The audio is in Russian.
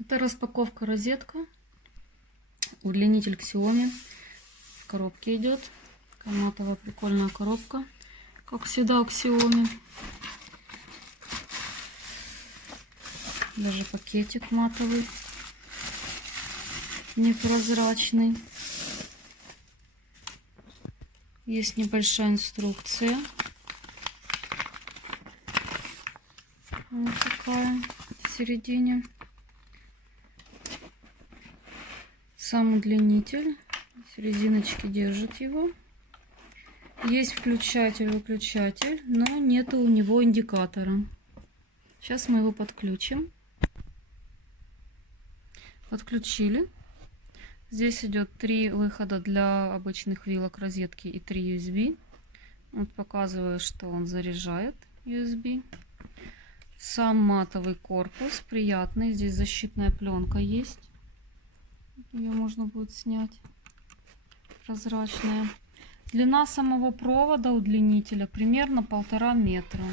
Это распаковка розетка. Удлинитель Xiaomi. В коробке идет. Матовая прикольная коробка. Как всегда у Xiaomi. Даже пакетик матовый. Непрозрачный. Есть небольшая инструкция. Вот такая в середине. Сам удлинитель. Серединочки держит его. Есть включатель-выключатель, но нету у него индикатора. Сейчас мы его подключим. Подключили. Здесь идет 3 выхода для обычных вилок розетки и 3 USB. Вот показываю, что он заряжает USB. Сам матовый корпус приятный. Здесь защитная пленка есть. Ее можно будет снять. Прозрачная. Длина самого провода удлинителя примерно 1,5 метра.